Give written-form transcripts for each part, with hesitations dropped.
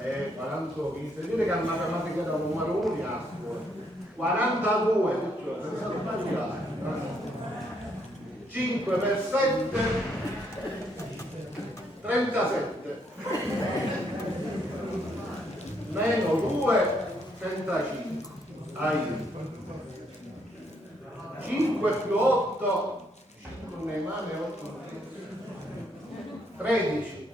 42, signore che la matematica da numero 1 a scuola. 42, 5 per 7, 37. Meno 2, 35. 5 più 8, 5 non è male, 8, 13.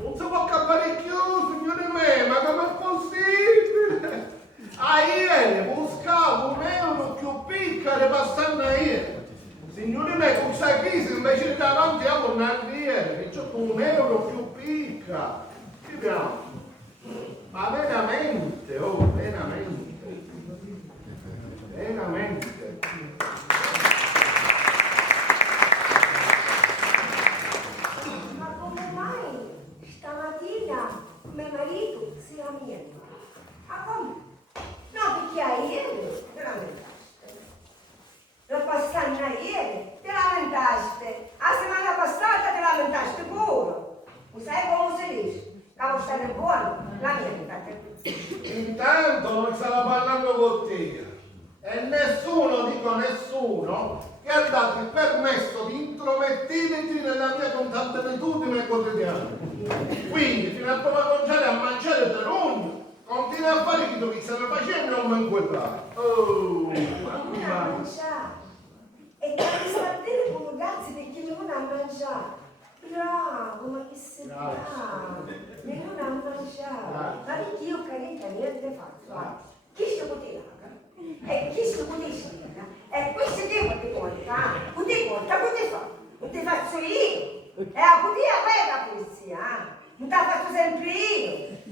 Non si può cappare più, signore me, ma com'è possibile? A ieri buscavo un euro più piccolo passando a ieri. Signore me, tu sai che se invece di davanti a un ieri, che c'è un euro più piccola. Vediamo. Ma veramente, oh, veramente. Veramente. Ma come mai stamattina mio marito si lamenta? Ma come? No, perché ieri ti lamentaste. La passata ieri ti lamentaste. La settimana passata ti lamentaste pure. Non sai come si dice? La vostra è buona, lamentate. Intanto non stava parlando con te. E nessuno, dico nessuno, che ha dato il permesso di intrometterti nella mia contabitudine quotidiana. Quindi, fino a cominciare a mangiare per ogni, continua a fare che tu stai facendo e non mi inquadrare. Oh, Non ha mangiato. E quando state con ragazzi perché non ha mangiato. Bravo, ma che sei bravo. E non ha mangiato. Ma perché io caretta niente faccio. Chi si poteva? E chi si poteva? E questo che ti porta? Non ti porta, non ti fa? Non ti faccio io. E la poteva fare la polizia. Non te la faccio sempre io.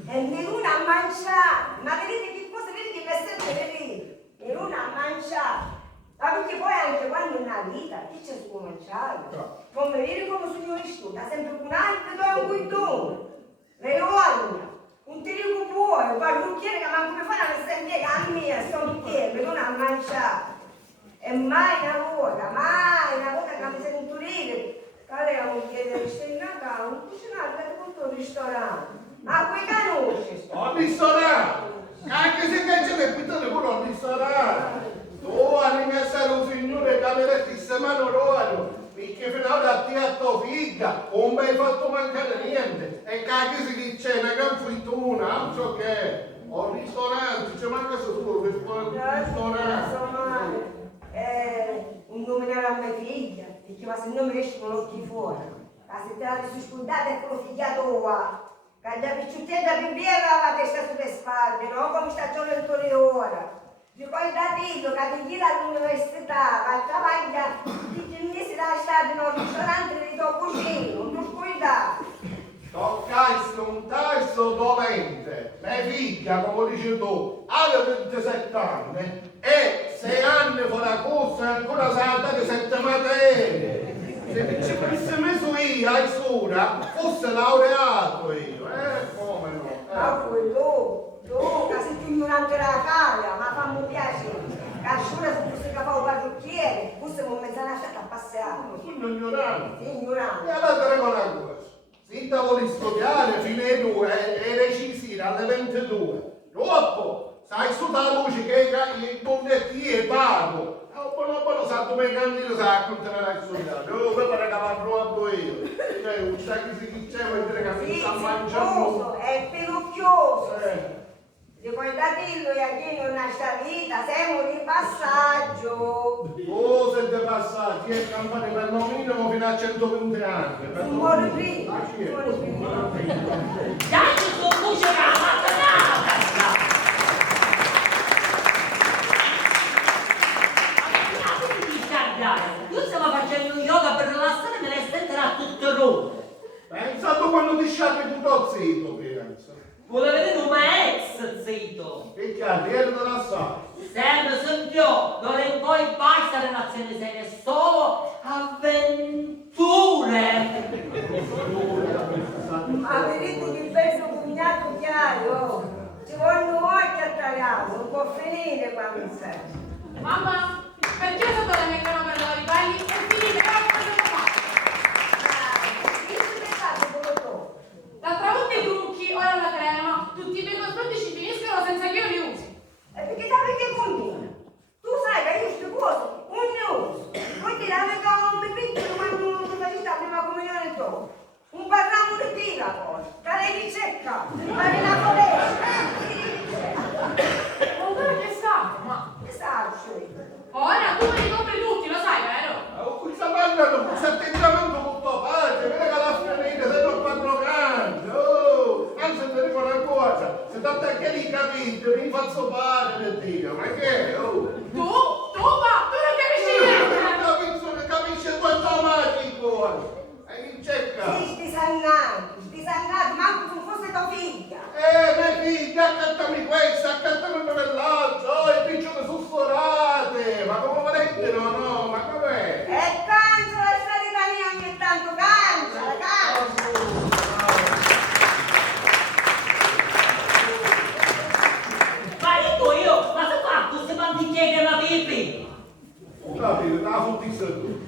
E nessuno ha mangiato. Ma vedete che cosa? Vedete che mi è sempre vedere. Nessuno ha mangiato. Ma perché poi anche quando è una vita, chi c'è su mangiare? Come vedi come sono vissuta, sempre con altri due un guidone. Le donne, un tirico buono, un parrucchiere che manco mi fa una vestaglia a mia, sono bicchiere, non ha mangiato. E mai una volta che mi sento ridere. Volevamo chiedere se in Natale un cucinato per tutto il ristorante. Ma quei conosci? Al ristorante! Anche se c'è che pittore pure al ristorante! Tu arrivi a essere un signore che aveva sistemato l'orario, perché fino ad ora ti ha tua figlia, non mi hai fatto mancare niente. E cacchio che c'è una gran frittuna, non so che è. Al ristorante, c'è manca solo il ristorante. Un nominare a mia figlia, perché ma se non mi esce con l'occhio fuori. La settimana si scordata è con la figlia tua. Che da picciuttetta aveva la testa sulle spalle, no? Come sta giocando ora. Ricordatelo che ti all'università, a travagliare, ti mesi da stare in un ristorante di tuo cugino, non scordate. Toccai un tasso dolente, mia figlia, come dici tu, ha 27 anni e 6 anni fuori corso e ancora sa dare 7 materie. Se ci avessi messo io a scuola, fosse laureato io, come no? Ma quello, che sei più ignorante della Caglia, ma fammi piacere. Che a scuola se fosse capace un parrucchiere, fosse con mezz'anna stata a passeare. Sono ignorante. Sì, ignorante. E allora te una cosa, se te vuoi studiare fino alle 2 e recisi alle 22, dopo sai su la luce che i bollettini e pago. Buono sa come candino sa continuare a studiare. Oh, quello che va proprio io. Cioè, non sa chi c'è, vuol dire che mi sta mangiando. È pelucchioso. Ricordatelo che chi non ha sta vita, siamo di passaggio. Oh, siete passati, è campane per lo minimo fino a 120 anni. Non muore prima. Dai, su voce la mattonata! Io stavo facendo yoga per rilassare e me ne stenderà tutto rotte. Pensa tu quando ti sciacqui tutto zitto, pensa. Vuole vedere un ex zitto. E che arriva dalla sala. Sempre sentiò, d'ora in poi basta relazioni serie, solo avventure. Ma vedete che bello cognato chiaro. Ci vogliono molti a tagliare, non può finire quando sei. Mamma, perché sotto la mia crema per lavare i bagni e finite che ho preso papà? E chi cerca? Sì, stisannati, manco se fosse tua figlia. Mia figlia, accattami questa, accattami quell'altro, oh, i piccioni sono sforate, ma come volete, no, ma com'è? E cangia la strada mia ogni tanto, cangia. Ma dico io, ma se fatto se manti chiede la pipì? Ho capito, te la fottisse tu.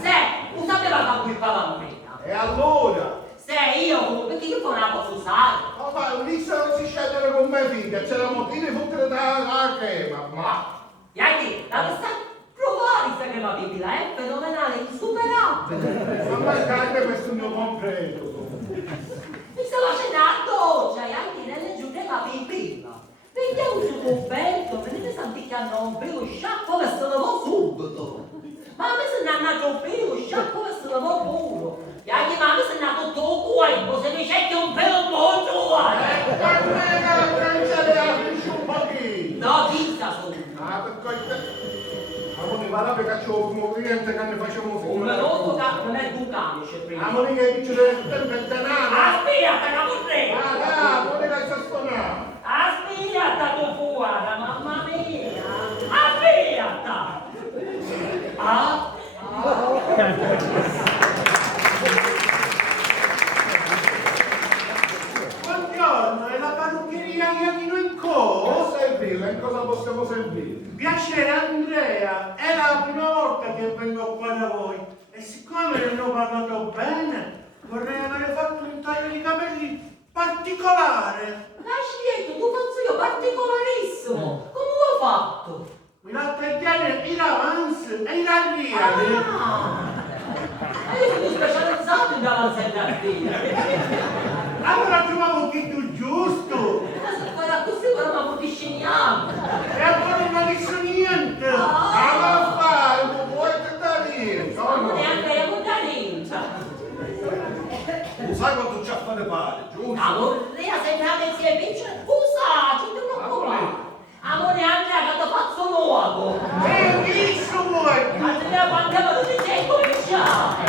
Se, non sapeva la colpa la mia. E allora? Se io, perché io non la posso usare? Oh, ma Ulisse non si scendere con mia figlia, c'è la motina di fottere da crema, ma... Yaki, la sta provare questa crema pipì, è fenomenale, insuperabile. Ma mancate questo mio completo. Mi sto facendo la doccia, Yaki, nelle giù crema pipì. Vediamo su coperto, vedete santi che hanno un pelo sciacquo che se lavò subito. Ma a me se ne è nato un pelo sciacquo che se lavò puro. Yaki, ma a me se ne è nato tutto cuoco, se mi cerchi un pelo molto uguale. Guarda la canzone la finisce un pochino. No, chissà sono. Ah, perché... Amore, va là per cacciare un cliente che ne facciamo Un melotto che non è un camice prima. Amore, che dice del denaro. Aspetta, capurre! Ah, amore, che sta suonando. Aspetta, tu fuori, mamma mia! Aspetta! Ah? Buongiorno, è la parrucchieria Iachino in Co? Servire, in cosa possiamo servire? Piacere Andrea, è la prima volta che vengo qua da voi e siccome ne ho parlato bene, vorrei avere fatto un taglio di capelli particolare. Lascietto, tu faccio io particolarissimo! Come l'ho fatto? Mi da tagliare i lavance e i larghieri. E io sono specializzato in davanzetta a Allora trovavo chi più giusto Ma se fai così, ora ma putisciniamo! e ancora non ho visto niente. Ah, ma fare, non puoi tentare. Non neanche la montanica! Tu sai quanto c'ha a fare pare, giusto? La vorrei sembrare che si è vincere, scusa, ci devo preoccupare! Amore Andrea, che ti faccio nuovo! E chi su vuoi? Ma se ne quante volte ti sei cominciato!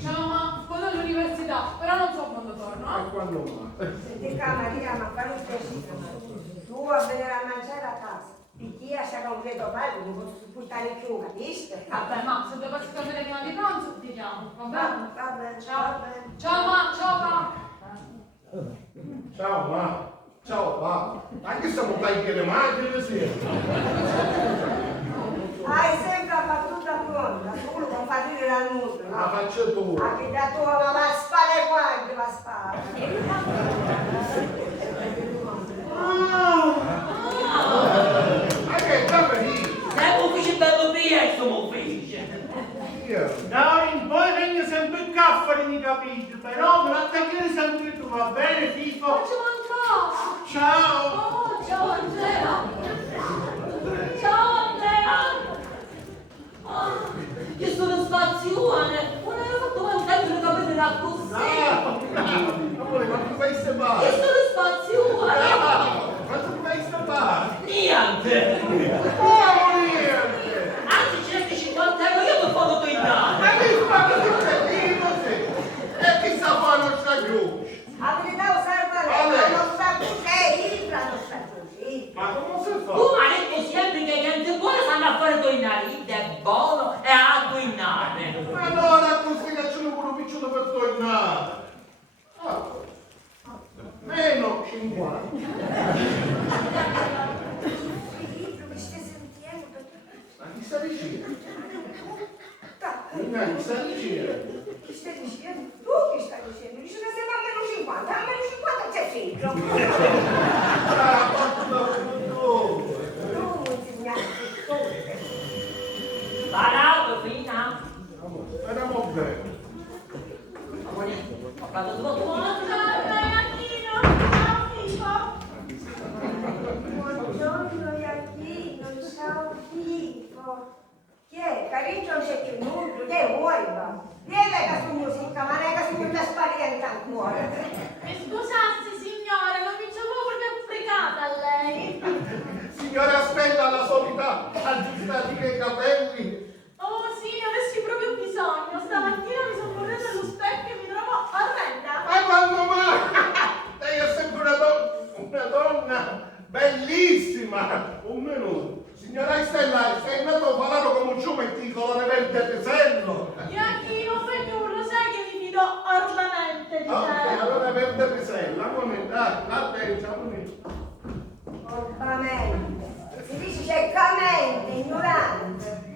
Ciao mamma, vado all'università, però non so quando torno. Quando mai? Senti Maria, ma fai un piacere. Tu a venire a mangiare a casa. Picchia c'è un vedo palco, non posso supportare più, capisci? Vabbè, ma se dovessi tornare prima di pranzo, ti chiamo, va bene? Va bene, Ciao. va bene. Ciao ma, ciao ma. Ciao, ma. Ciao, va. Anche se non dai che le macchine, sì. Hai sempre la battuta pronta, solo non fa dire la nutra, La no? faccio tu. Anche da tua mamma spara quanto la spara. Ma che già venire? Sei un ufficio bello via, insomma, ufficio! Io. Da ora in poi vengo sempre caffari, mi capisci? Però me la tagliare sempre tu, va bene, Fifo? Facciamo ancora. Ciao! Oh, ciao Andrea. Ciao Andrea. Oh, Che soddisfazione! Non avevo fatto mai un tempo di capire da così! Amore, ma tu vai a Che stare? soddisfazione! Ma tu vai a stare? Niente! Oh, niente! Anzi, ci resti 50 euro, io ti fanno tornare! Ma mi fanno cittadino, sì! E chi sa fare la nostra croce? La verità osserva lei, la nostra cucina, la nostra cucina. Ma come si fa? Tu mi hai detto sempre che niente buono sanno a fare tornare, il è buono e a tornare! Ma allora così che c'è un piccolo per tornare. Ah. Meno 50. Mi stai sentendo? Ma chi sta dicendo? Dai, Chi sta dicendo? chi stai dicendo? Tu chi stai dicendo? Dice che siamo a meno 50 c'è figlio. Ah, ma tu. Tu insegnante, Barato, fina! Speriamo bene. Amore, ho parlato di tuo buongiorno Iachino, ciao Fico. Chi è? Cariccio non c'è più nulla, che vuoi? Vieni che su musica, ma non è che su questa esperienza ancora. Mi carissima, un minuto. Signora Stella, sei andato a parlare come un ciumetti colore verde pesello. Iachino, fai nulla, sai che mi fido ormamente di Ok, te. allora verde pesello, un momento, attenta, un minuto. Ormamente. Si dice ceccamente, ignorante.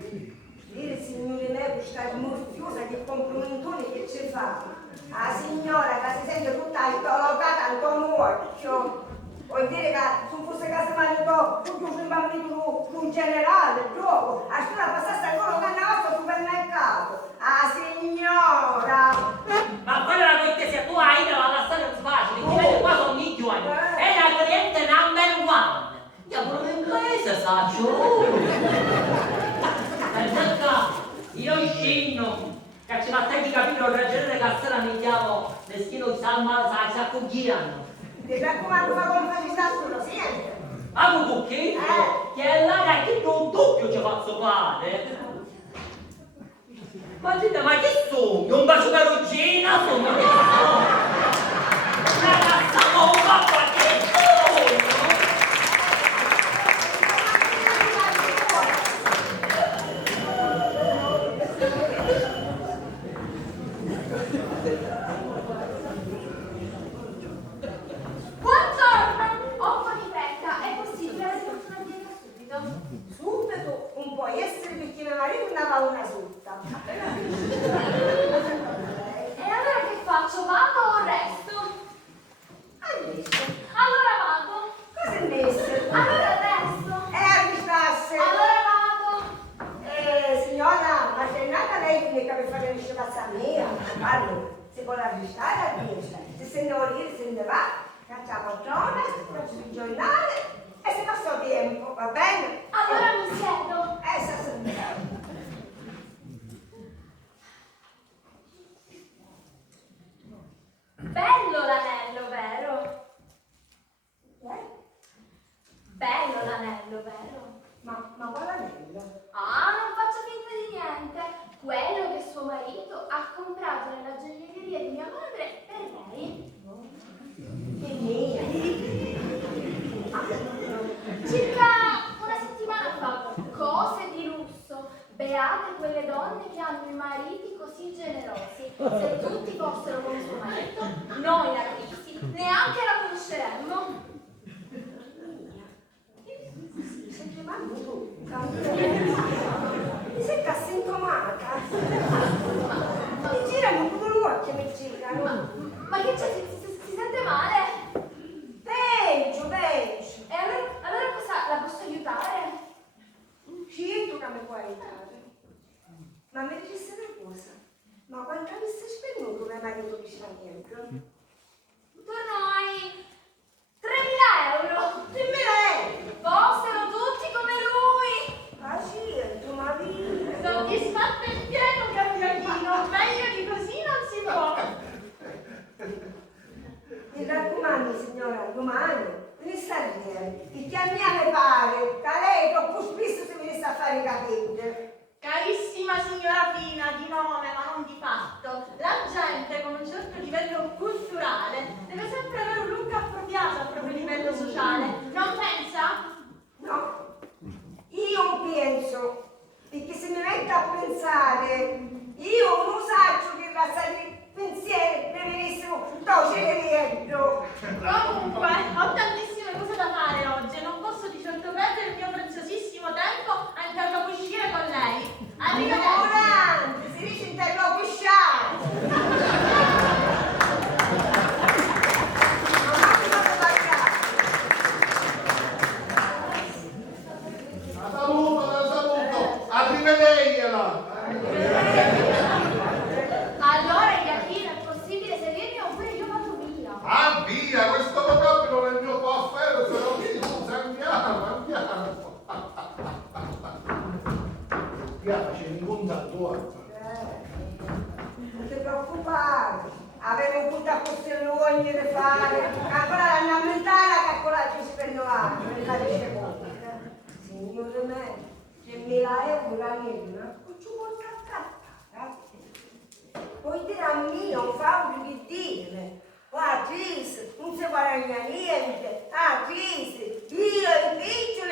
Dire signore me questa smorfiosa che complimentone che ci fa. La signora che si sente tutta interrogata al tuo occhio. Vuol dire che se fosse casamento tu un bambino un generale, gioco, a scuola passasse ancora un anno al supermercato. Ah signora! Ma quella è la cortesia, tu hai la storia non facile, ti vede qua con i giovani. È la cliente number one. Io pure l'inglese saccio. Io scendo, che ci fa te di capire il ragione che stasera mi chiamo Meschino di Salma, sai, sa con chi hanno. Ti raccomando, fa come ci sta solo, sente? Ma tu che? Che è là che non doppio ci faccio fare. Ma dite, ma che sono? Un bacio perugina, sono che sono? Una cazza bomba, ma che sono? Buongiorno, ho un po' di fretta, è possibile avere una dieta subito? Subito non puoi essere perché mio marito andava a una sutta. E allora che faccio? Vado o resto? Adesso, Allora vado. cosa è messo? Allora resto. Arbitrasse! Allora vado. Signora, ma c'è nata lei che per fare le sciopazza mia? Allora, se vuole arrestare, arresta. Se se ne vuole dire, se ne va, facciamo giornale, faccio il giornale e se passa il tempo, va bene? Allora mi siedo. Essa si Bello l'anello, vero? Bello l'anello, vero? Ma quale anello? Ah, non faccio finta di niente. Quello che suo marito ha comprato nella gioielleria di mia madre per lei. Che mia! Circa una settimana fa, cose di lusso. Beate quelle donne che hanno i mariti così generosi. Se tutti fossero come suo marito, noi la crisi neanche la conosceremmo. Sei chiamando tu? Mi sei sintomata? Mi girano un po' l'occhio, mi girano. Ma che c'è? Si sente male? Peggio! E allora cosa? La posso aiutare? Sì, tu che mi puoi aiutare. Ma mi dicesse una cosa, ma quanto avesse spenuto mio marito vicino? Torno ai 3.000 euro. 3.000 euro! Fossero tutti come lui. Ah sì, tu ma via! Soddisfatto in pieno, Capriolino. Meglio di così non si può. Mi raccomando, signora, domani, mi sta a dire, che a mia mi pare, che lei troppo spesso si mi sta a fare i capelli. Carissima signora Pina, di nome ma non di fatto, la gente con un certo livello culturale deve sempre avere un look appropriato al proprio livello sociale, non pensa? No, io non penso, perché se mi metto a pensare, io non saggio che passare pensieri per venissimo togliere dietro. Comunque, ho tantissime cose da fare oggi e non posso di certo perdere il mio preziosissimo tempo a interloquire con lei. Arrivederci. Ignorante, si dice interloquisciare. Non ho più sbagliato. La saluto, arrivedergliela. Allora, Iachino, è possibile seguirmi oppure io vado via? Ah via, questo vocabolo nel mio coaffero, se non si usa, andiamo. Piace, in punta tua. Non ti preoccupare, avevo un punto a Costellogni da fare, ancora la mia mentale che ancora ci spendo anche, me ne capisce conto. Signore me, 3.000 euro l'anello, non ci vuol scappare. Puoi dire a me, non fa più che dire. Ah, Tris, non si guadagna niente. Ah, Tris, io invece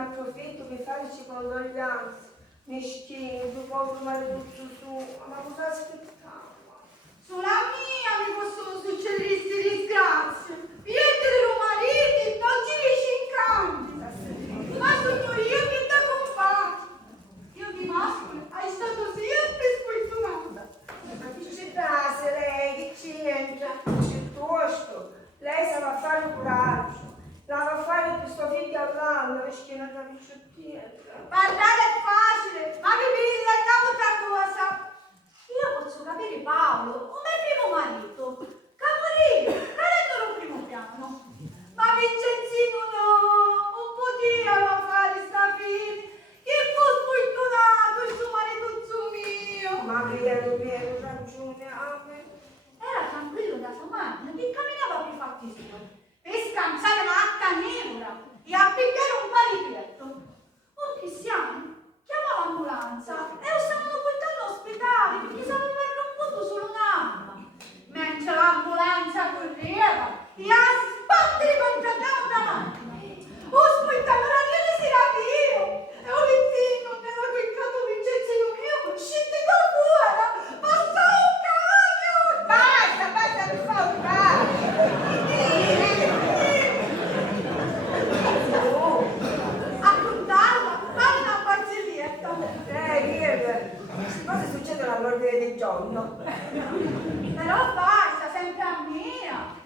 ne approfitto per farci condoglianze. Meschino, tu povero maledetto suo, ma cosa aspettava? Sulla mia mi possono succedere queste disgrazie. Pietro e mariti non ci riesci in cambio. Ma sono io che ti accompagno. Io di mascolo hai stato sempre sfortunata. Ma che ci dà se lei, che c'entra? Piuttosto, lei sa va a fare il coraggio. La va a fare questo figlio all'anno, perché non da picciottiera. Parlare è facile, ma mi piglia un'altra cosa. Io posso capire Paolo, come primo marito, Camorino, rendono primo piano. Ma Vincenzino no, non poteva fare sta fine. Che fu sfortunato il suo marituzzo mio. Ma vero, ragione, amen. Era tranquillo da sua macchina, che camminava per i fatti suoi, per scansare la matta nevora e a pigliare un paripietto. Un cristiano chiamò l'ambulanza e lo stavano portando all'ospedale perché si aveva romputo solo un'arma. Mentre l'ambulanza correva e a sbattere contro la macchina. Ho spuntato la mia miseria e ho visto non era quel cato Vincenzino mio, uscite da fuori, ma sta un camion! Basta, per favore! Appuntarla, fare una barzelletta. Queste cose succedono all'ordine del giorno. Però basta, sempre a mia.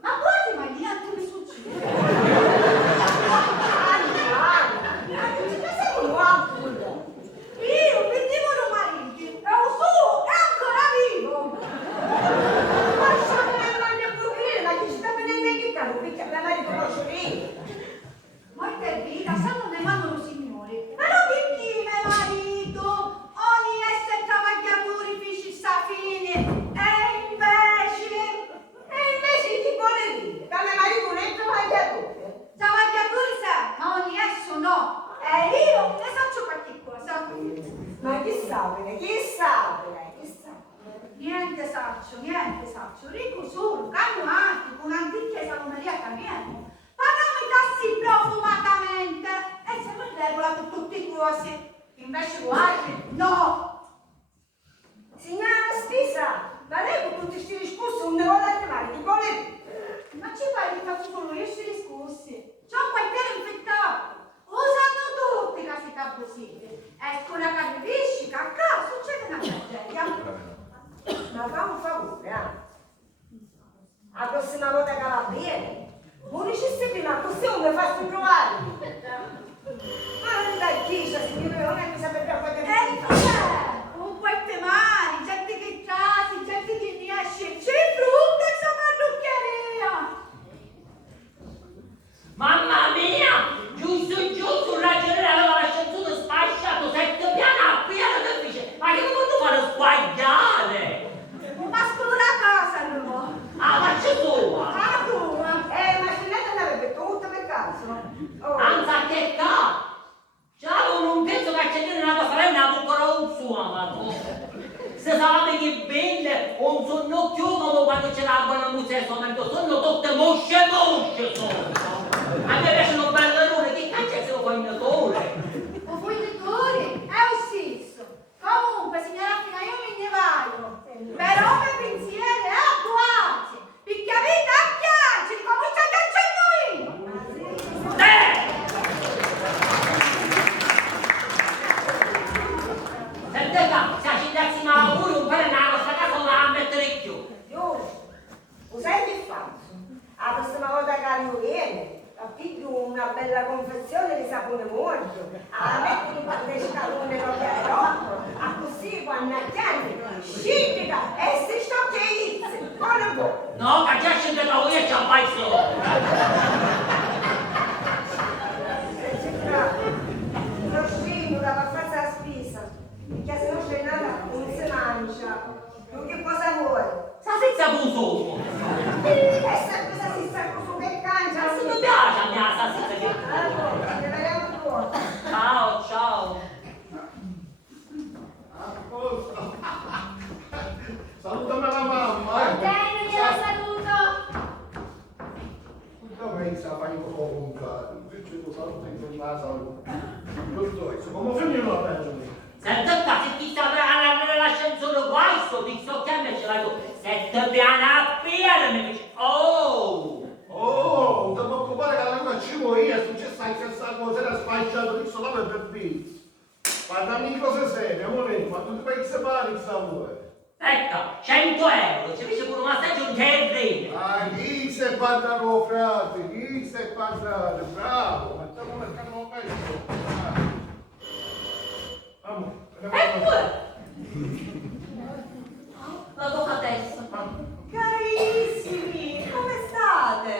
Ma guardi, ma niente mi succede. Ma che sei nuovo? Io vedevo mariti, ero su, è ancora vivo. Ma sono le mani a coprire, ma chi sta venendo che caro? Perché la mano conosce lì. Morte e vita, sanno ne mandano signori. Però che chi me marito? Ogni essere travagliatori feci sta fine. E invece chi vuole dire? Che la marito non è travagliatore. travagliatori sa, ma ogni esso no. E io ne faccio qualche cosa. Ma chi sapere? Niente saccio, ricco solo, cambio anche, con antiche salomeria cambiamo. Pagano i tassi profumatamente e siamo in regola con tutti i cosi. Invece guardi, no! Signora Spisa, ma lei con tutti questi discorsi non ne vuole arrivare, chi vuole dire? Ma ci pare che faccio solo io questi discorsi? C'è un quartiere infettato, usano tutti i casi cabositi. Ecco la capisci, che a caso succede una tragedia. Ma fa un favore, la prossima volta che va bene, unisci prima così non mi fai provare. Ma dai, Chiscia, signore, non è che sapete a quante Un quante mani, gente che casi, gente che riesce, c'è frutta e sa parrucchieria. Mamma mia! Giù sul ragioniere aveva l'ascensore sfasciato 7 piani a piano del vice! Ma che mi posso fare sbagliare? Un mascolo da casa allora. Ah, faccia tua! Ah, tua. ma se lei non avrebbe tutto per caso? Oh. Anza che ca! C'avevo un pezzo che accendere una cosa, lei una buccola un suo, ma se sapete che belle, un sonnocchio come quando c'è la buona musica, sono tutte mosce sono! A me piacciono ballerone, che caccia se lo fai in autore? O fruitore è lo stesso. Comunque, signora Fina, io me ne vado. Però per pensiero è attuarsi. Perché avete a piangere come sta piangendo io. Sente qua, se ci dassi ma pure un po' nella nostra casa la a mettere più. Giusto, lo sai che faccio? La prossima volta che arrivo viene, affido una bella confezione di sapone morto, la metto in parte scalone l'occhiato, a così quando acchianti, scicca e si stocca i izzi, buono buono. No, che già scende da voi e ci abbai solo. Lo scendo da fare la spesa, perché se non c'è nada non si mangia. Tu che cosa vuoi? Sa senza buso. E sempre questa si sta con che cangia. Se mi piace a mia salsiccia che... Allora, ci vedremo dopo. Ciao, ciao. A posto. Salutami la mamma, Bene, gliela saluto. Dove sei? Fai un po' con calma. Come finirò la peggio? Senta qua, se ti sta nell'ascensore questo, ti sto chiamando, ce l'hai tu. Sette piani appena mi dice, oh! Oh, non ti preoccupare che la cosa ci vuoi, è successa anche questa cosa, era spacciato di solo per pizza. Parlami cose serie, amore, ma tu ti puoi separare il sapore. Ecco, 100 euro, ci dice pure un massaggio un terreno. Ah, chi si è parlato, frate, chi si è parlato, bravo, mettiamo una canoa peggio. Eppure! L'avvocatessa. Carissimi, come state?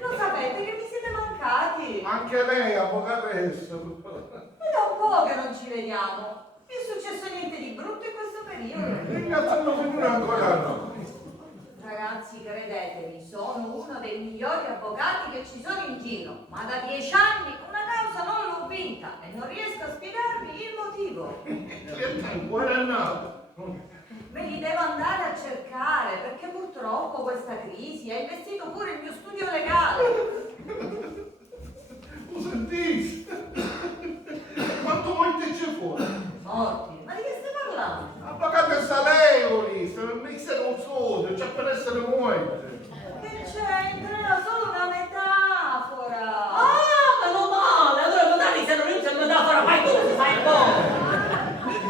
Lo sapete che mi siete mancati? Anche lei, avvocatessa. È da un po' che non ci vediamo. Mi è successo niente di brutto in questo periodo. Ringraziando finire ancora no. Ragazzi, credetemi, sono uno dei migliori avvocati che ci sono in giro, ma da 10 anni una causa non l'ho vinta e non riesco a spiegarvi il motivo. Buona annata. Me li devo andare a cercare perché purtroppo questa crisi ha investito pure il mio studio legale. Lo sentite? Quanto morte c'è fuori? Morti? Ma di che stai parlando? Avvocatessa lei, Ulisse, non se non so, c'è per essere morte. Che c'entra? Era solo una metafora. Ah, meno male, allora guardate se non inizia a metafora, fai tu, si fai buono.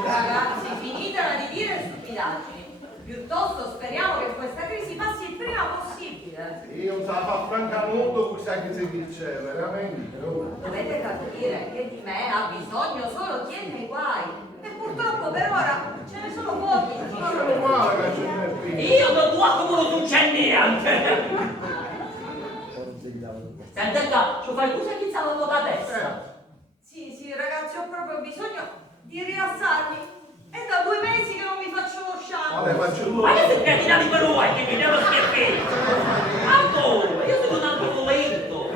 Ragazzi, finitela di dire stupidaggini. Piuttosto speriamo che questa crisi passi il prima possibile. Io non sa francamente qui sai che si dice, veramente. Dovete capire che di me ha bisogno solo chi è nei guai. E purtroppo per ora ce ne sono pochi. Ma meno male che c'è nel film. Io non tua come non c'è niente. Senta qua, ci fai tu se chi sa l'avvocatessa? Sì, ragazzi, ho proprio bisogno di rilassarmi. È da 2 mesi che non mi faccio lo Vabbè, shampoo. faccio Ma che due. si creatina di quello vuoi che mi devo schiaffare? Allora, io sono tanto lento.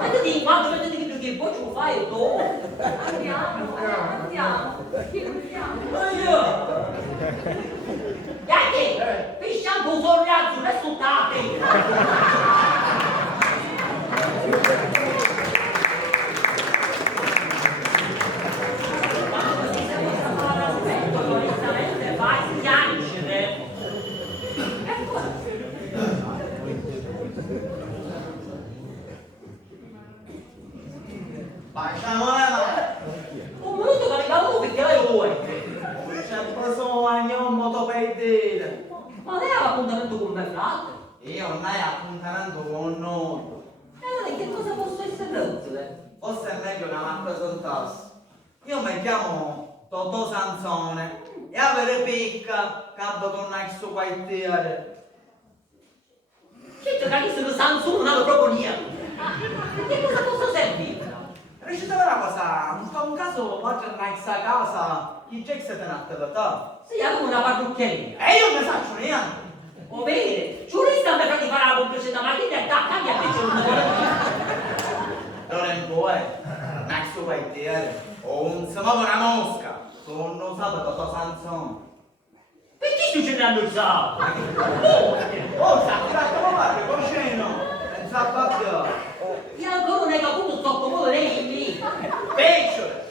Mettiti quanto mettiti che poi ce lo fai dopo. Andiamo. Ma io! Dai, pisciamo un sorriso, risultati! Facciamo la mano. Un minuto che arrivavo perché lei vuoi. C'è bisogno un moto per dire. Ma lei ha l'appuntamento con me, frate? Io non hai appuntamento con noi. E allora che cosa posso essere utile? Forse è meglio che mi presentassi. Io mi chiamo Totò Sansone e avere picca che abito tornare in suo quartiere. Che giocare sono Samsung non lo proprio niente. Che cosa posso servire? Riuscite a vedere una cosa? In un caso vado a questa casa, i Jack se te ne attività. Sì, avevo una parrucchieria. E io non ne faccio niente. O bene, giurista mi fa di fare la pubblicità, ma chi ti attacca che a non vuole Non è poi, nel suo quartiere, o un si muove una mosca, sono usato Totò Sansone. Perché tu ce ne hanno usato? Oh, sta tirando la parte, coscino, e zappacchio. E ancora non hai capito sto comune lei lì. Pesciole!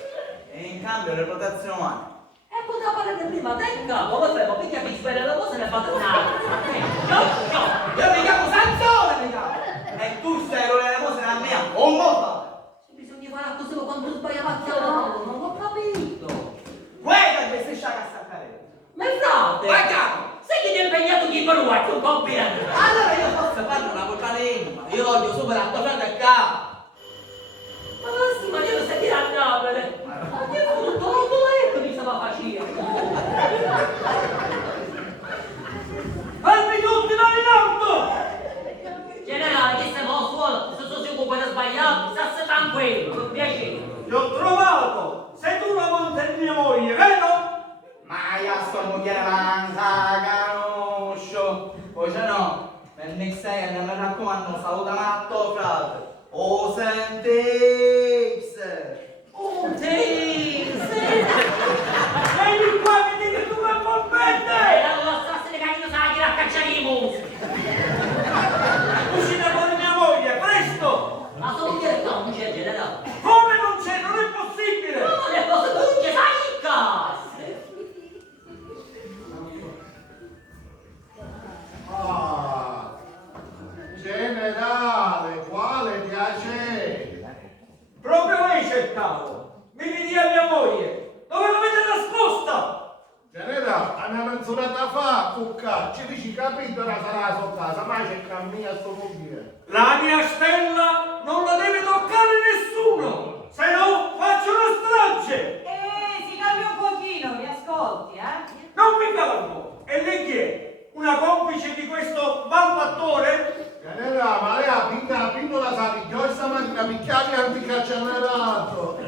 E in cambio le protezioni. E poteva parlare prima, te capo, vabbè, ma perché mi spera la cosa e ne fate un'altra? Io mi chiamo Sansone, mi chiamo! E tu stai con le cose nella mia, o mofa! Bisogna fare così quando sbagliava a chiamare, non ho capito. Guarda che si sciaga a saccare! Ma frate, Vai capo! sai che ti è impegnato chi per lui, tu un bene. Allora io forse parlo una volta lingua, io voglio superare a toccare il capo! Ma sì, ma io lo stai tirando a Napoli. Ma che tutto l'autoletto mi stava facendo. Fermi tutti dall'inalto! Generale, che stiamo a scuola, se sono sicuro che sbagliato, sta tranquillo, per piacere. Ti ho trovato! Sei tu la monte di mia moglie, vero? Ma io sto moglie manca, conosco! Poi se no, nel next day mi raccomando, saluta un atto, frate! O sentix! Oh, sì, Vieni qua che ti dico che bombette! era la stessa che io sa che a cacciare i mostri. Uscite con mia moglie, presto! Ma solo dire che non c'è generale. da fa, cucca, ci dici capito, ora sarà la sua casa, ma c'è cammina sto moglie. La mia stella non la deve toccare nessuno, se no faccio una strage. Si cambia un pochino, mi ascolti, Non mi calmo. E lei chi è? Una complice di questo malfattore? Ma lei ha la pinnola saviglio e stamattina picchiavi anticaccianerato.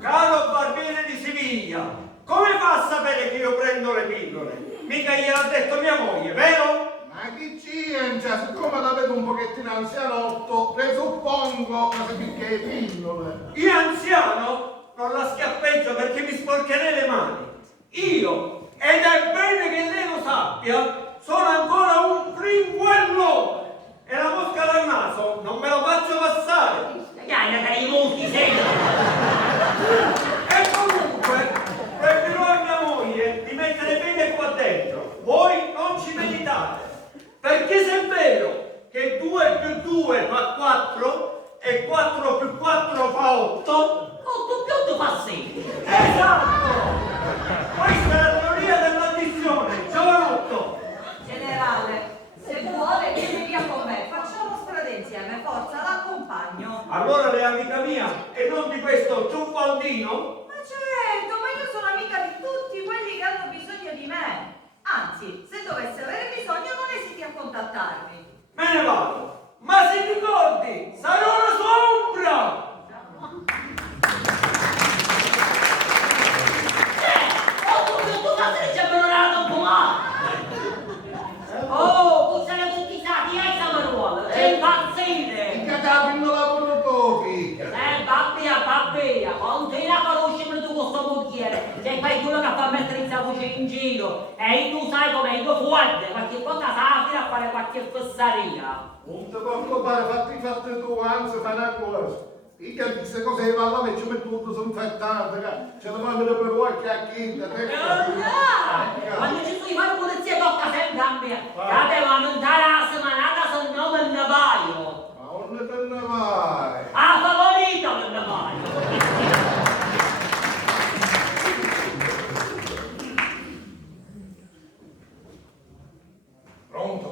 Caro barbiere di Siviglia, come fa a sapere che io prendo le pillole? Mica gliel'ha detto mia moglie, vero? Ma chi c'entra? Siccome la vedo un pochettino anzianotto, presuppongo che si picchia le pillole. Io anziano non la schiaffeggio perché mi sporcherei le mani. Io, ed è bene che lei lo sappia, sono ancora un fringuello. E la mosca dal naso non me lo faccio passare. Dai, dai, molti sei! E comunque, preferirò a mia moglie di mettere bene qua dentro. Voi non ci meditate. Perché se è vero che 2 più 2 fa 4 e 4 più 4 fa 8. 8 più 8 fa 6. Esatto! Questa è la teoria dell'addizione, giovanotto. Generale, se vuole vieni via con me, facciamo strada insieme, forza, l'accompagno. Allora lei è amica mia e non di questo ciuffaldino? Ma certo, ma io sono amica di tutti quelli che hanno bisogno di me. Anzi, se dovesse avere bisogno non esiti a contattarmi. Me ne vado. Ma si ricordi, sarò la sua ombra! Oh, tu sei tutti stati ai Samaruolo, c'è impazzire! Mica la pinnola con lo topi. Babbia, quando te la conosci per tu questo mogliere, sei quello che fa mettere in sa voce in giro, e tu sai com'è, io fuori, qualche volta sa a fare qualche fesseria. Non ti preoccupare, fatti tu, anzi fai una cosa. Io queste cose che vanno e ci metto tutto disinfettante, ce la voglio per qualche acchita. Quando ci sono i fare pulizia tocca sempre a me. Capevamo andare a semanata se no me ne vaio. Ma non te ne vai? A favorito me ne vaio. Pronto?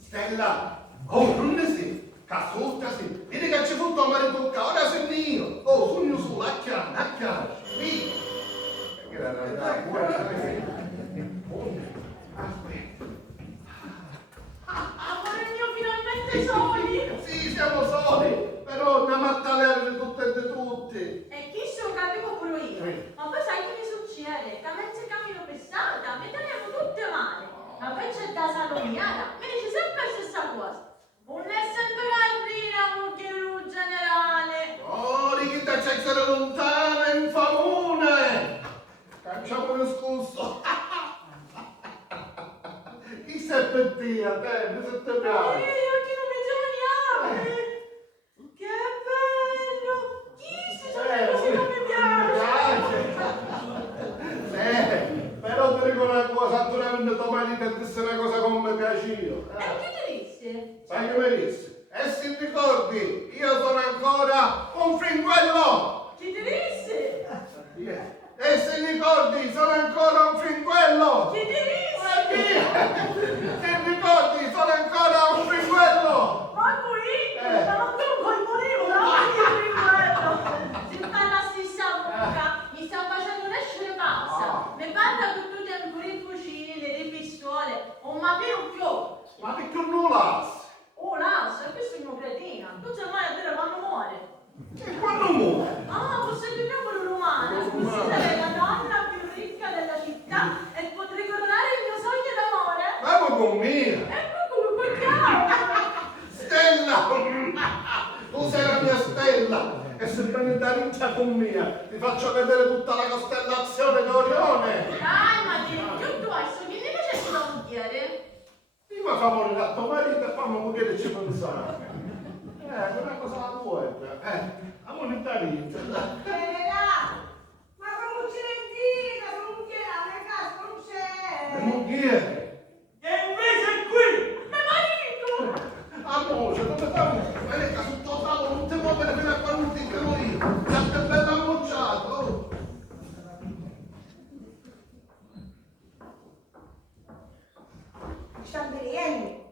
Stella? Oh, non ne sei? Cassuttasi, vedi che ci fu tua marito, ora sei mio. Oh, sogno su, acchiara, lì. Che la realtà, Amore mio, finalmente soli! sì, siamo soli, però una mattalera di tutte e di tutti. E chi se lo capivo pure io? Ma poi sai che mi succede? Che mentre cammino per strada, mi teniamo tutte male. Ma poi c'è da saloniana, mi dice sempre la stessa cosa. Non è sempre carina, un generale. Oh, di chi c'è essere lontana, infamone. Cacciamo lo scusso. Chi sei per te, a te, mi sento bravo. Io che non mi giovaniamo. Che bello. Chi si sa così non mi piace. Però ti dico una cosa, naturalmente domani per dire una cosa come mi piace io. E chi ti disse? Sai che mi disse? E se ti ricordi, io sono ancora un fringuello! Chi ti disse? E se ricordi, sono ancora un fringuello! Chi ti disse? Se ricordi, sono ancora un fringuello! Ma qui? Ma non te lo puoi morire, no? Si parla a stessa bocca, mi sta facendo nascere pazza. Mi parla con tutti ancora i fucili, le pistole, ma più più. Ma perché non l'ha? Oh, Lassa, questo è un cretino. Tu sai mai a dire quando muore? E quando muore? Ah, posso dire quello romano. Scusi, lei è la donna più ricca della città e potrei coronare il mio sogno d'amore? Vamo con me! Ecco come puoi chiamare. Stella! Tu sei la mia stella! E se prendi da rincia con me, ti faccio vedere tutta la costellazione d'Orione! Dai, ma più tu hai sogni, ne facessi da un chiede? Prima fa morire a tuo marito e poi mi chiede ci pensare. Quella cosa la tua. Amore da rincia. Ma come un cilendino, come un chiaro, nel caso non c'è. Non chiede. E invece è qui! Mio marito! Amore, come famo? Vieni qua sotto il tavolo, non ti muovere fino a quando ti chiamo io. Sei bello ammocciato.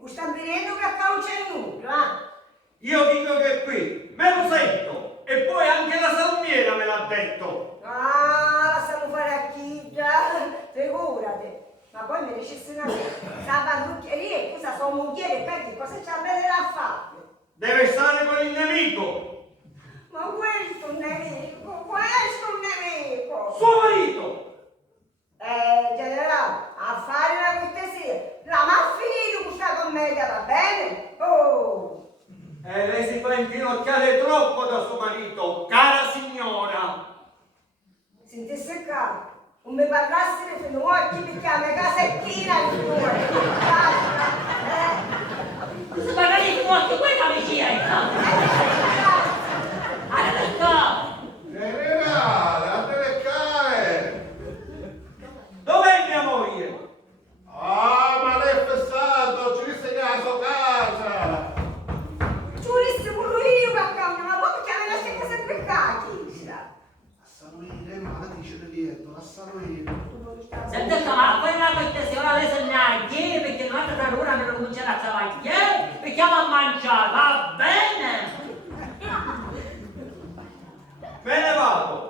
Stamperendo che a non c'è nulla. Io dico che qui me lo sento e poi anche la salumiera me l'ha detto. Ah, lasciamo fare a chi già, figurati. Ma poi mi dicessi una cosa, la parrucchieria e cosa sua moglie, perché cosa ci aveva fatto? Deve stare con il nemico. Ma questo è un nemico. Suo marito. Generale, a fare la cortesia, la ma finito questa commedia, va bene? Oh! Lei si fa infinocchiare troppo da suo marito, cara signora. Sentisse qua, non mi parlassi di finocchi perché a me casa è china di finocchi. Cosa parla di finocchi? Quella mi gira in campo. Allora, Generale, a te le cae! Dov'è mia moglie? Ah, ma lei è fessato, ci risegna la sua casa! Giurisse pure io, cacca, ma poi perché me la stai sempre cacchi? Lascialo ire, ma la dice di lieto, lascialo ire. senti ma poi una cortesia, ora lei se ne ha che perché un'altra ora me lo comincerà a travagliare perché andiamo a mangiare, va bene? Me ne vado.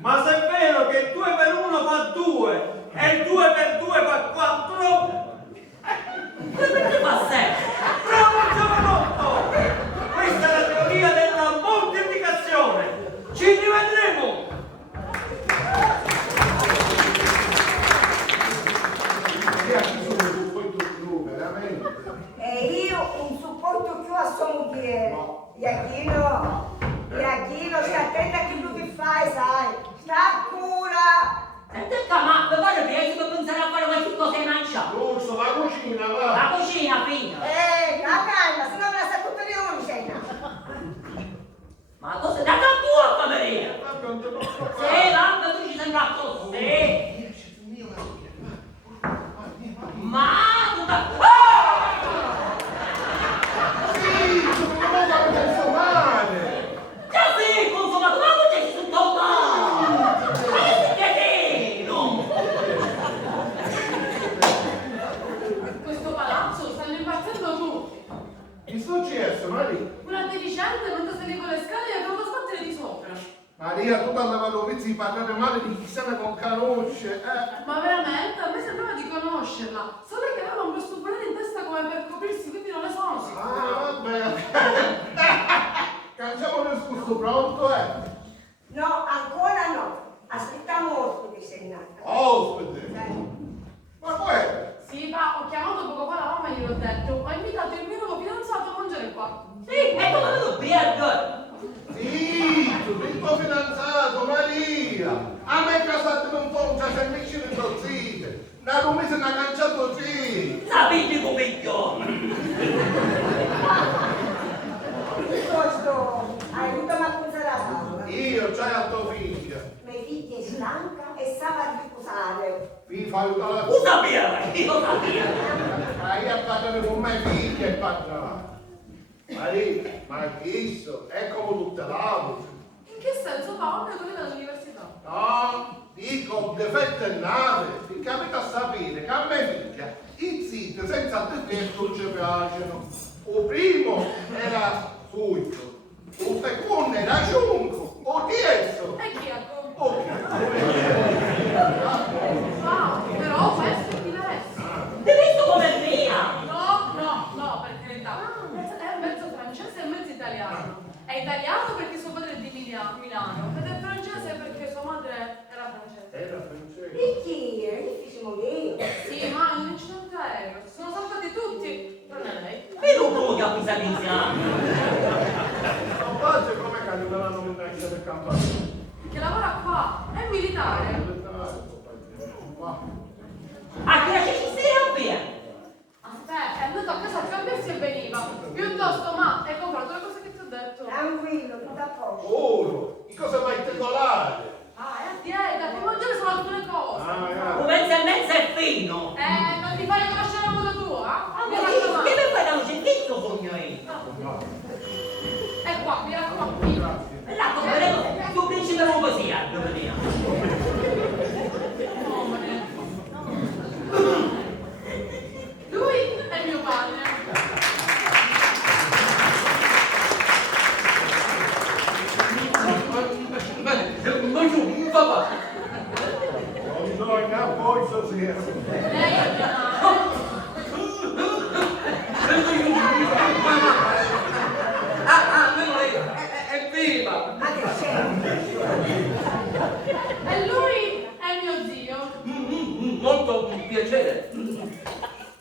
Ma se è vero che 2 per 1 fa 2 e 2 per 2 fa 4, Come ti fa sempre? bravo giovanotto! Questa è la teoria della moltiplicazione. Ci rivedremo. E a chi sono tu poi tu, veramente? E io un supporto più a sua moglie. Iachino, stai attenta a che tu ti fai, sai? Sta a cura. Senti ma guarda prima che pensare a fare qualche cosa di mangiare. Giusto, la cucina, va! La cucina fino. Calma, se no me la sa tutte le ore, cena. Ma cosa da tua famiglia? Vabbè, non te lo posso Sì, fare! vabbè, tu ci sembra così. Riesci, tu mio, Ma sì, come non penso male! già sì, consumato, ma non c'è tutto male. Ma che chiedino? Questo palazzo stanno impazzendo tutti. Che successo, Maria? Una deficiente mentre sali con le scale e dopo sbattere di sopra. Maria, tu ti hai lavato vizi di parlare male di chi se ne non conosce, Ma veramente? A me sembrava di conoscerla. Solo che aveva un brustolone in testa come per coprirsi, quindi non ne sono sicura. Ah, vabbè. Canciamo il discorso, pronto, No, ancora no. Aspettiamo ospiti, se Ospite. Ma poi, Sì, ma ho chiamato poco fa la mamma e gliel'ho detto. Ho invitato il mio nuovo fidanzato a mangiare qua. Sì, e come lo vedo? sì, tu il tuo fidanzato, Maria. A me casate non porta servizi di trozzite. Da un mese ne ha canciato sì. Sapete come io? Piuttosto, aiutami a pensare a tavola. Io, c'hai la tua figlia. Mia figlia è stanca e sa a riposare. Vi fai aiutare la Lo sapevo, io lo sapevo. Vai a parlare con mia figlia e parla. Maria, ma questo è come tutte le altre. In che senso fa? Ho collega all'università. No, dico difetto è nave, perché avete a sapere che a mia figlia i ziti senza difetto non ci piacciono. Il primo era Fulvio, il secondo era Giunco, il terzo. E chi è con? Ok. Ah, però questo è diverso. Hai visto com'è mia? No, per carità. È mezzo francese e mezzo italiano. È italiano perché suo padre è di Milano ed è francese perché sua madre era francese. Era francese. E chi è? Difficile io. Sì, ma in un incidente aereo. Si sono salvati tutti, tranne lei. E non lo capisco all'inizio. Non faccio come che non l'hanno messo per campare. Che lavora qua, è militare. A che ci stai via? Aspetta, è andato a casa a cambiarsi e veniva. Piuttosto, ma hai comprato le cose che ti ho detto? Tranquillo, tutto a posto. Oro, che cosa vai a colare? Ah, è a dieta, ti mangiare solo alcune cose. Un mezzo è fino. Non ti fai conoscere la moda tua? Ah, Mi ma raccomando. che mi fai da un centino sogno io? E qua, mi raccomando. E là, compreremo tuo principe con così, vediamo.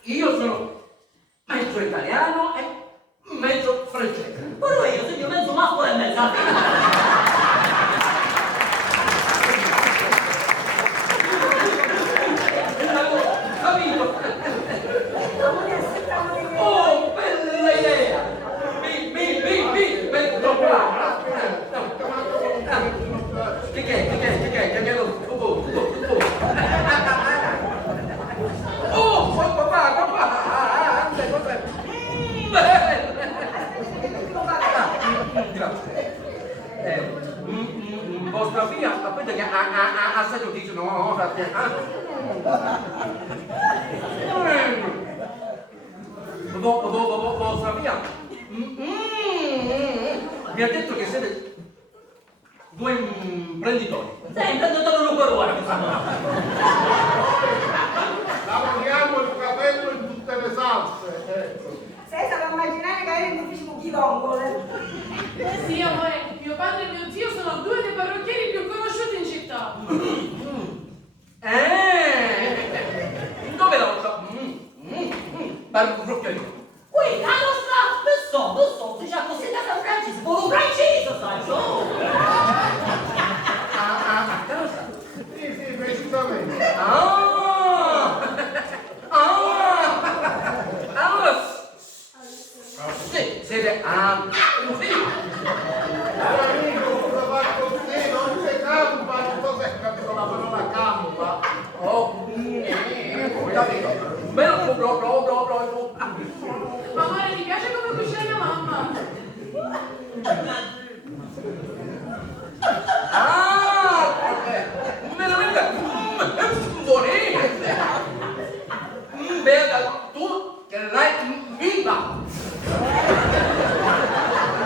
io sono mezzo italiano e mezzo francese. Però io sono mezzo masco e mezza femmina. Capito? Amore, aspetta, amore. Oh, bella idea! Metto qua! Che oh, papà! Cos'è? Vostra figlia, aspetta che assaggio dice no, vostra figlia mi ha detto che siete due imprenditori. Sei imprenditore numero uno, mi sembra. Lavoriamo il capello in tutte le salse, ecco. Senza non immaginare che era in ufficio con chi vongole. Sì, amore, mio padre e mio zio sono due dei parrucchieri più conosciuti in città. Dove la vostra parrucchieria? Qui, la nostra, non so, se c'è così da San Francisco, un francese, sai, no? Sì, precisamente. Allora, sì, siete Amico, cosa fa così? Non si campa, non so se hai capito la parola campa. oh, capito? Bello, Amore, ti piace come cucina mia mamma? veramente buonissimo! Bella, tu che l'hai viva!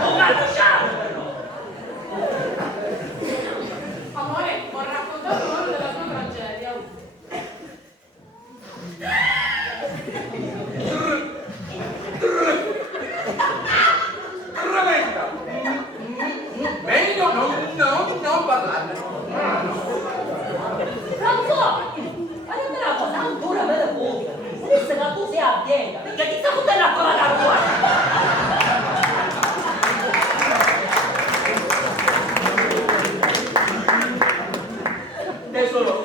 Oh, ma lasciate, però! Amore, ho raccontato loro della tua tragedia. Tremenda! Meglio non parlarne! François, ma dimmi una cosa, ancora me ne vuoi? Adesso che tu sei a dieta, perché ti sta fottendo la cola da tua? Tesoro,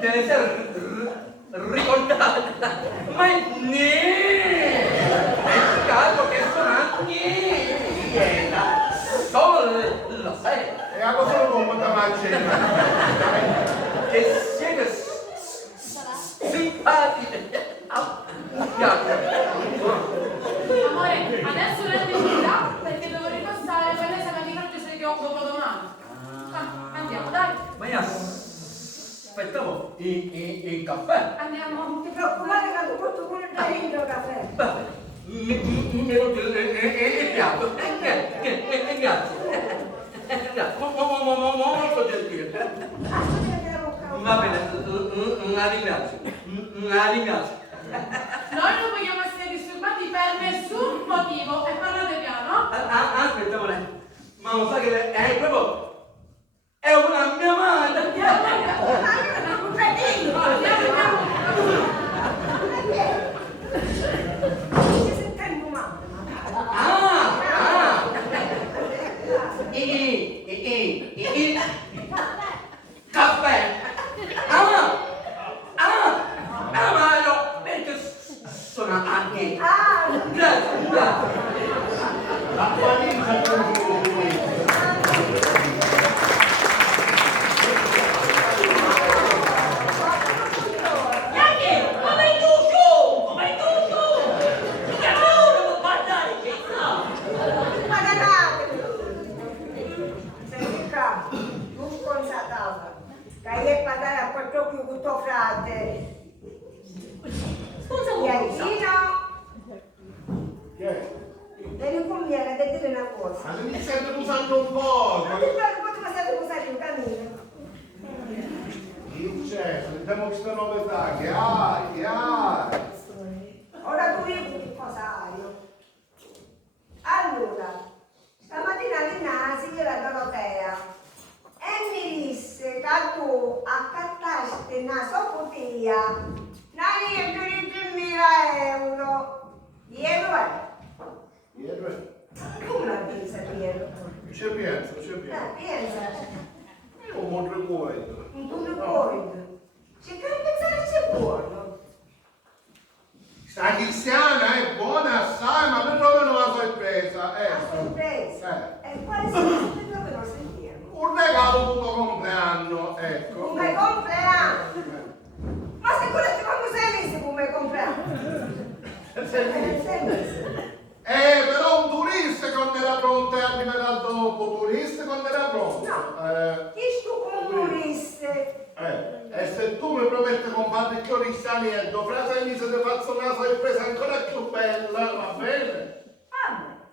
te ne sei ricordata, ma caso che sono niente, solo la sera, E a cosa lo compra la cena? che siete simpatici, mi piace. Amore, adesso lei deciderà perché devo ripassare per l'esame di francese che ho dopodomani. Andiamo, dai. Ma io aspettavo il caffè. Andiamo. Non ti preoccupare che ti porto pure il carino caffè. Vabbè, mi metto il piatto, grazie. Molto gentile. Va bene, la ringrazio. Noi non vogliamo essere disturbati per nessun motivo e parlate piano. Aspetta, ma lo sai che è proprio... è una mia madre! Ci sentiamo male. Caffè! Ma io perché sono anche... Grazie! La valigia Bianchi! Piero. Ci penso, ci penso. Pensa. Io non ricordo. Non ricordo. C'è che pensare c'è buono. Sta cristiana è buona assai, ma mi trovano una sorpresa. A sorpresa. E quale sorpresa dove lo sentiamo? Un regalo per il tuo compleanno, ecco. Come compleanno? Ma se quello ti fanno 6 mesi come compleanno? 6 mesi. Però un turista quando era pronto e arriverà dopo, turista quando era pronto. No. Chi sto con un turista? E se tu mi prometti compadre che io risanetto, fra 6 mesi ti faccio una sorpresa ancora più bella, va bene?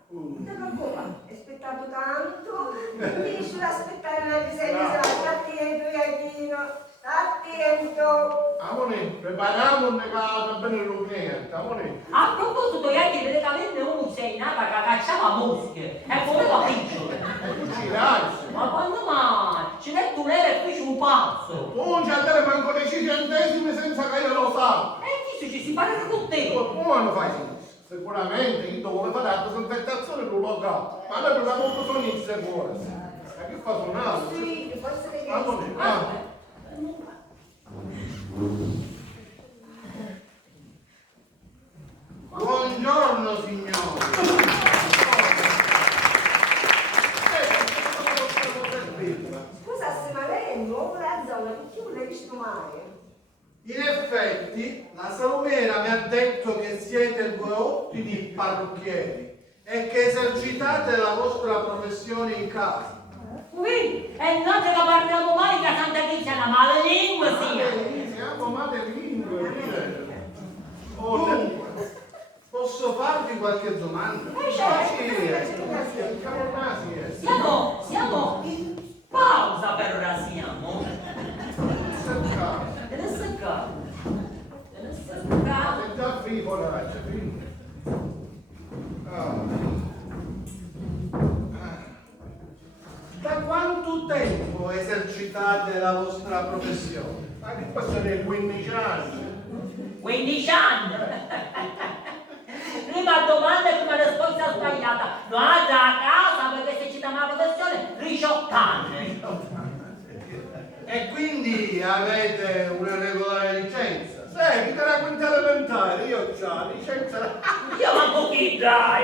Non ti preoccupare, hai aspettato tanto, finisci di aspettare una disegna, sta attento Iachino, sta attento. Amore, prepariamo un regalo bene illuminato, amore. A proposito, Iachino, praticamente uno sei nata che cacciava mosche e voleva piccole. Girarsi. Ma quando mai? Ce n'è tu lei e fece un pazzo. Tu non ci andare manco dei 5 centesimi senza che io lo sa. E chi ci si parla con te? Come lo fai? Sicuramente chi vuole fare la presentazione per un locale, ma noi non abbiamo sonista fuori. Ma che fa suonare? Sì, forse che Amore, buongiorno signori. Scusa, ma lei è nuovo nella zona, perché non l'hai visto mai? In effetti, la Salomera mi ha detto che siete due ottimi parrucchieri e che esercitate la vostra professione in casa. Qui, e noi che parliamo male che Santa Cristiana, ma le lingue sia. Siamo madrelingue. Dunque, posso farvi qualche domanda? Siamo in pausa per ora siamo. Deve seccare. È già frivola, c'è Da quanto tempo esercitate la vostra professione? Ma che questo è 15 anni. 15 anni. Prima domanda e prima risposta sbagliata. No, da casa perché se ci dà una professione 18 anni. E quindi avete una regolare licenza? Sì, mi dà la quinta elementare, io ho la licenza. Io manco chi dai.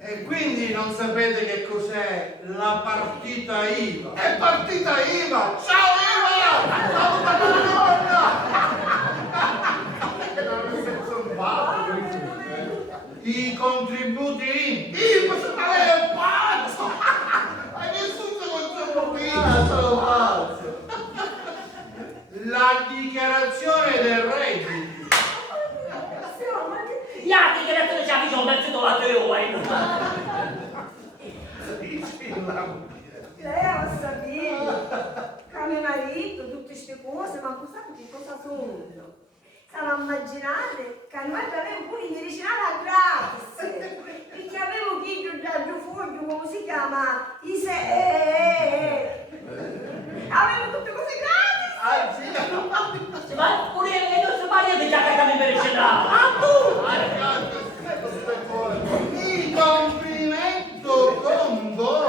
E quindi non sapete che cos'è la partita IVA? È partita IVA! Ciao IVA! Salutate la donna! I contributi IVA! Ma lei è pazzo! Ma nessuno contributiva! Sono pazzo! La dichiarazione del reddito! Iatti che adesso ci avviso un pezzetto la teoria. Lei lo sapeva, che mio marito, tutte queste cose, ma sapete che cosa sono? Sarà immaginate che noi avevamo pure i medicinali gratis, perché avevo chiesto da giù foglio, come si chiama? Avevo tutte cose gratis! Ma pure le nostre parenti già cagano in medicinale. Ah, tu! Mi complimento con voi!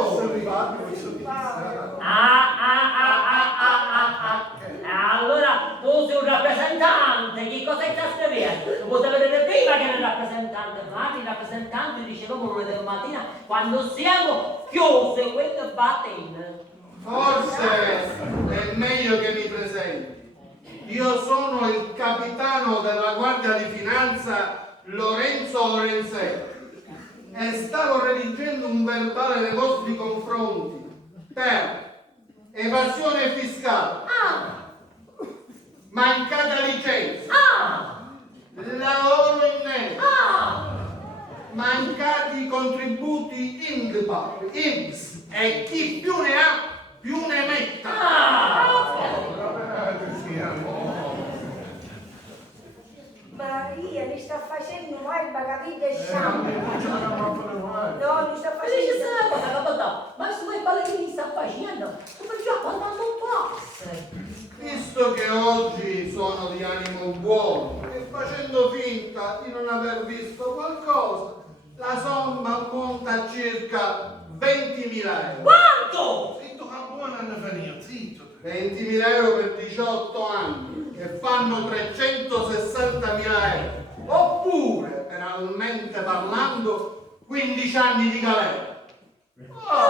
Allora tu sei un rappresentante, che cosa stai scrivendo? Lo puoi sapere prima che è un rappresentante, ma il rappresentante dicevamo lunedì mattina quando siamo chiusi quelle battine. Forse è meglio che mi presenti. Io sono il capitano della Guardia di Finanza Lorenzo Lorenzetti e stavo redigendo un verbale nei vostri confronti per evasione fiscale, mancata licenza, lavoro in nero, mancati contributi INPS e chi più ne ha più ne metta. Maria, mi sta facendo barba, capite? No, mi sta facendo... Ma se vuoi ballerini sta facendo, come già quando non passa. Visto che oggi sono di animo buono e facendo finta di non aver visto qualcosa, circa 20.000 euro. Quanto? Zitto Capuano hanno finito, zitto. 20.000 euro per 18 anni, che fanno 360.000 euro. Oppure, penalmente parlando, 15 anni di galera. Oh,